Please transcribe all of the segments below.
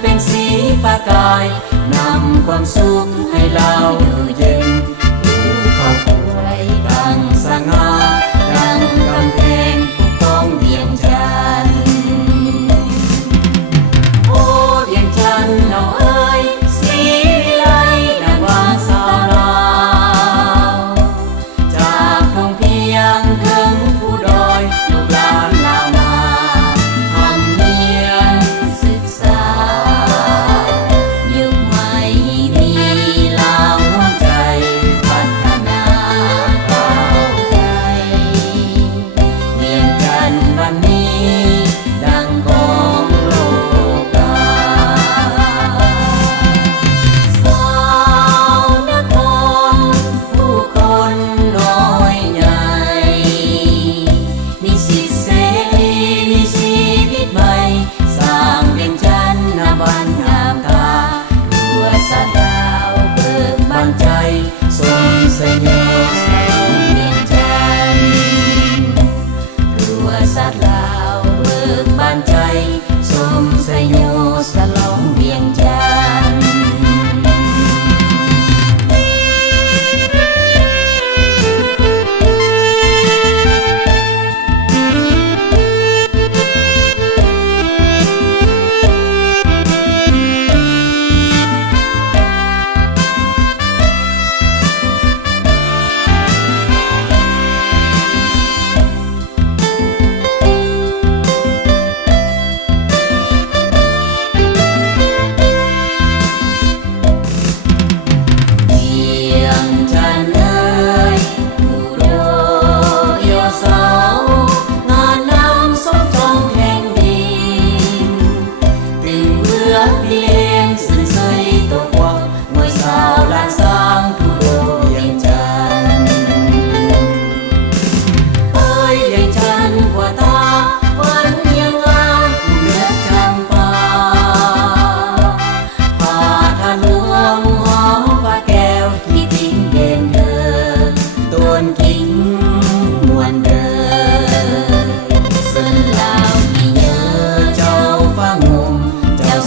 เป็นสีประกายนำความสุขให้เราอยู่เย็นภูเขาสวยดังสง่าดังกำแพงปกป้องเวียงจันทน์โอ้เวียงจันทน์เราเอ้ยสีวิไลดังวางสาวลาวจากทงเพียงถึงผู้ดอยลูกหลานลาวมาทำเนียนศึกษายุคใหม่นี้ลาวหัวใจพัฒนาก้าวไกลเวียงจันทน์วันนี้ดังของโลกาสาวนครผู้คนน้อยใหญ่มีสิทธิเสรีมีชีวิตใหม่สร้างเวียงจันทน์นาบ้านงามตาทั่วสะดาวเบิกบานใจทรงสยบแสงเวียงจันทน์ทั่วสะดาวเบิกบานใจทรงสยบฉลองเวียงจันทน์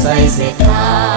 ใส่เสื้อขาว